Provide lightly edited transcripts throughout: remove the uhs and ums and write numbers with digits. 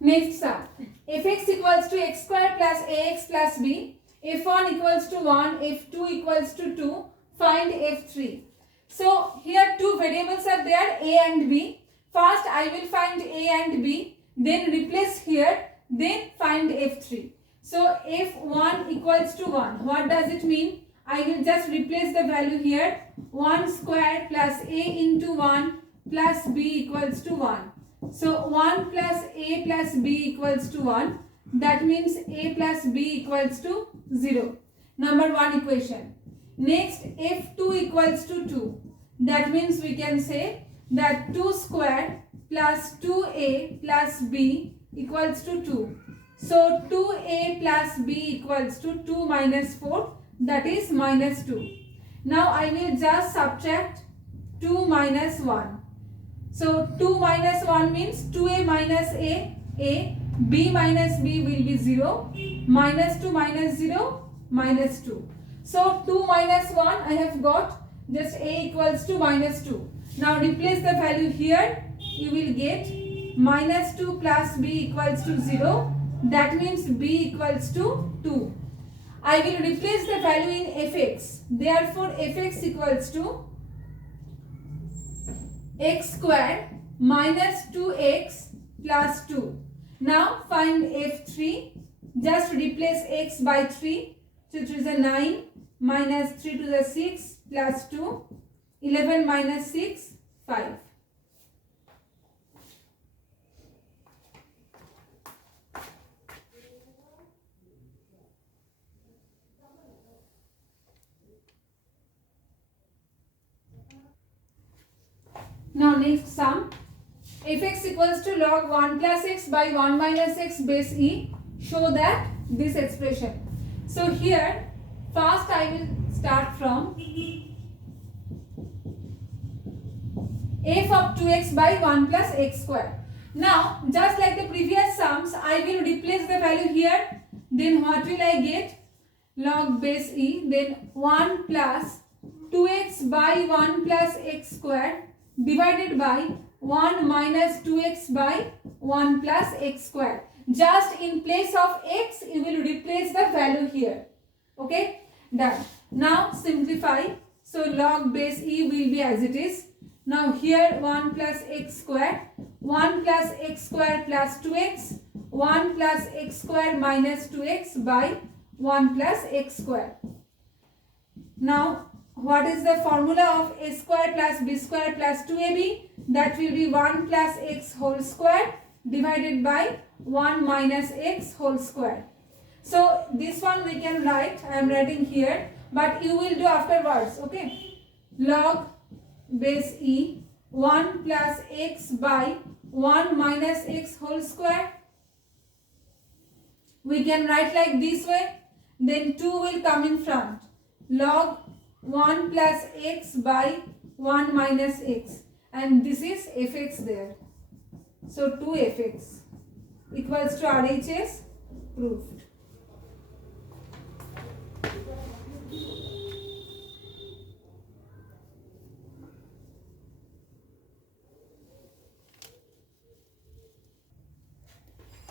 Next sum. Fx equals to x square plus ax plus b. F1 equals to 1. F2 equals to 2. Find F3. So here two variables are there, a and b. First I will find a and b. Then replace here. Then find F3. So F1 equals to 1. What does it mean? I will just replace the value here. 1 square plus a into 1 plus b equals to 1. So 1 plus a plus b equals to 1. That means a plus b equals to 0. Number 1 equation. Next, F2 equals to 2. That means we can say that 2 square plus 2a plus b equals to 2. So 2a plus b equals to 2 minus 4. That is minus 2. Now I will just subtract 2 minus 1. So 2 minus 1 means 2a minus a, b minus b will be 0, minus 2 minus 0, minus 2. So 2 minus 1 I have got just a equals to minus 2. Now replace the value here, you will get minus 2 plus b equals to 0. That means b equals to 2. I will replace the value in fx. Therefore fx equals to x square minus 2x plus 2. Now find F3. Just replace x by 3. So it is a 9 minus 3 to the 6 plus 2. 11 minus 6, 5. Now next sum. Fx equals to log 1 plus x by 1 minus x base e. Show that this expression. So here first I will start from f of 2x by 1 plus x square. Now just like the previous sums, I will replace the value here. Then what will I get? Log base e. Then 1 plus 2x by 1 plus x square divided by 1 minus 2x by 1 plus x square. Just in place of x, you will replace the value here. Okay, done. Now simplify. So log base e will be as it is. Now here 1 plus x square, 1 plus x square plus 2x, 1 plus x square minus 2x by 1 plus x square. Now what is the formula of a square plus b square plus 2ab? That will be 1 plus x whole square divided by 1 minus x whole square. So this one we can write, I am writing here, but you will do afterwards, okay? Log base e 1 plus x by 1 minus x whole square. We can write like this way, then 2 will come in front. Log 1 plus x by 1 minus x, and this is fx there. So 2fx equals to RHS, proved.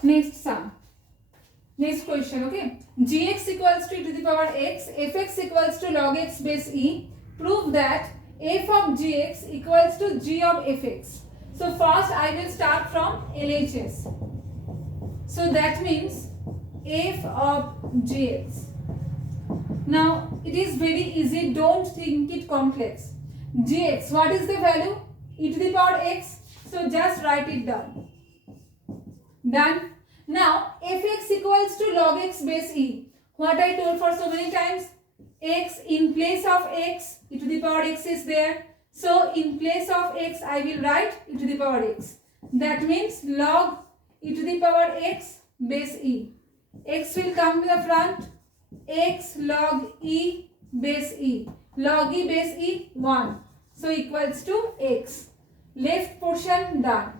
Next sum. Next question, okay. Gx equals to e to the power x, fx equals to log x base e. Prove that f of gx equals to g of fx. So first I will start from LHS. So that means f of gx. Now it is very easy, don't think it complex. Gx, what is the value? E to the power x. So just write it down. Done. Now fx equals to log x base e. What I told for so many times, x in place of x, e to the power x is there. So in place of x I will write e to the power x. That means log e to the power x base e. X will come to the front. X log e base e. Log e base e 1. So equals to x. Left portion done.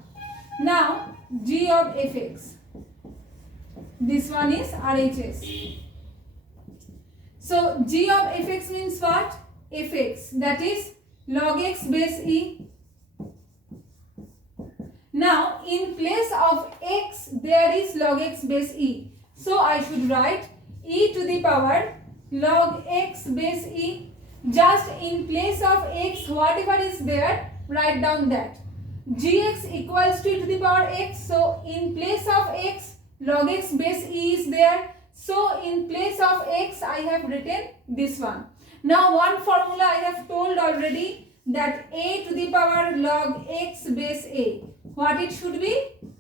Now g of fx. This one is RHS. So g of fx means what? Fx, that is log x base e. Now in place of x there is log x base e. So I should write e to the power log x base e. Just in place of x whatever is there, write down that. Gx equals to e to the power x. So in place of x log x base e is there. So in place of x I have written this one. Now one formula I have told already, that a to the power log x base a. What it should be?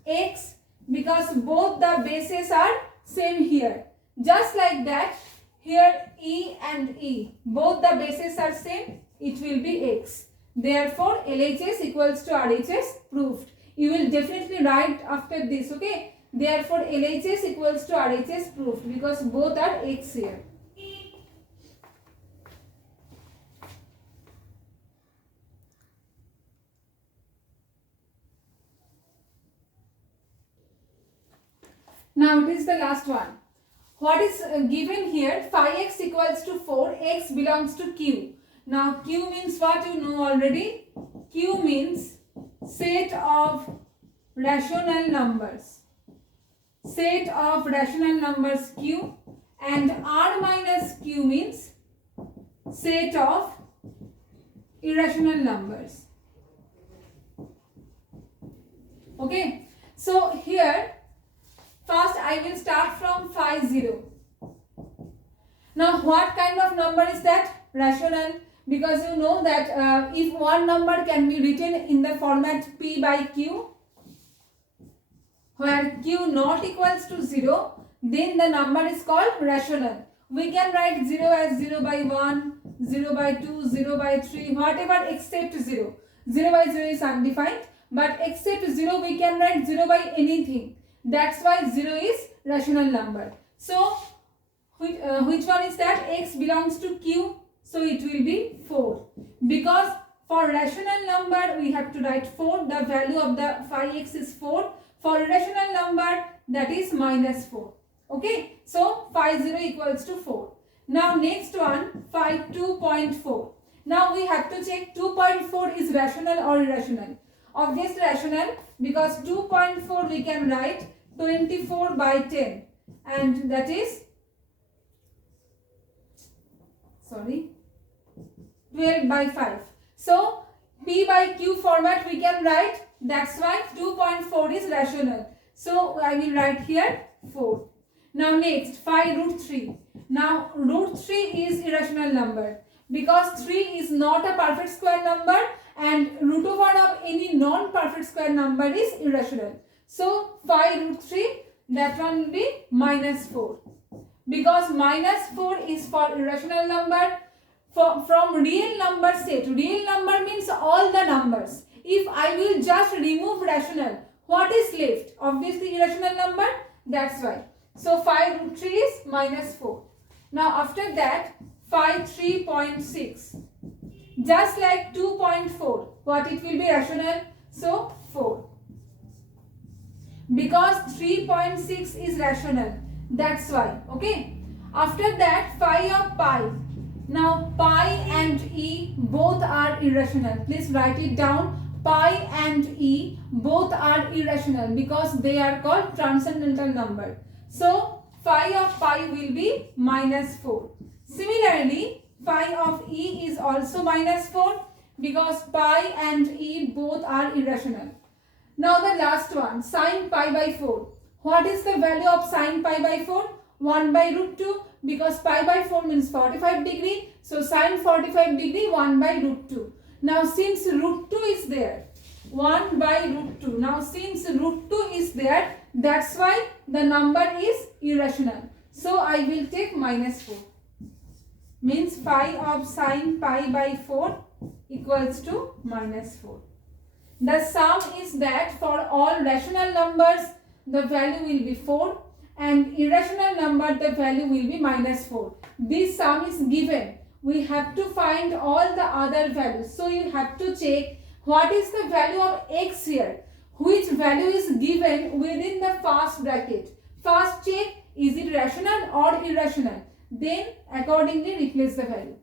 X, because both the bases are same here. Just like that, here e and e, both the bases are same, it will be x. Therefore LHS equals to RHS proved. You will definitely write after this, okay? Therefore LHS equals to RHS proved, because both are x here. Now it is the last one. What is given here? Phi x equals to 4, x belongs to Q. Now Q means what you know already? Q means set of rational numbers. Set of rational numbers Q, and R minus Q means set of irrational numbers. Okay. So here first I will start from phi 0. Now what kind of number is that? Rational. Because you know that if one number can be written in the format p by q, where q not equals to 0, then the number is called rational. We can write 0 as 0 by 1, 0 by 2, 0 by 3, whatever except 0. 0 by 0 is undefined, but except 0 we can write 0 by anything. That's why 0 is rational number. So which one is that? X belongs to Q, so it will be 4. Because for rational number we have to write 4. The value of the phi x is 4. For irrational number, that is minus 4. Okay, so phi 0 equals to 4. Now next one, phi 2.4. Now we have to check 2.4 is rational or irrational. Obviously rational, because 2.4 we can write 24 by 10, and that is 12 by 5. So p by q format we can write, that's why 2.4 is rational. So I will write here 4. Now next, phi root 3. Now root 3 is irrational number, because 3 is not a perfect square number, and root over of any non-perfect square number is irrational. So phi root 3, that one will be minus 4. Because minus 4 is for irrational number. From real number set, real number means all the numbers. If I will just remove rational, what is left? Obviously irrational number, that's why. So phi root 3 is minus 4. Now after that, phi 3.6. Just like 2.4, what it will be? Rational. So 4. Because 3.6 is rational, that's why. Okay. After that, phi of pi. Now pi and e both are irrational. Please write it down. Pi and e both are irrational because they are called transcendental number. So phi of pi will be minus 4. Similarly, phi of e is also minus 4 because pi and e both are irrational. Now the last one, sin pi by 4. What is the value of sin pi by 4? 1 by root 2, because pi by 4 means 45 degree. So sin 45 degree 1 by root 2. Now since root 2 is there, 1 by root 2. Now since root 2 is there, that's why the number is irrational. So I will take minus 4. Means phi of sin pi by 4 equals to minus 4. The sum is that for all rational numbers, the value will be 4, and irrational number, the value will be minus 4. This sum is given. We have to find all the other values. So you have to check what is the value of x here. Which value is given within the first bracket. First check, is it rational or irrational? Then accordingly replace the value.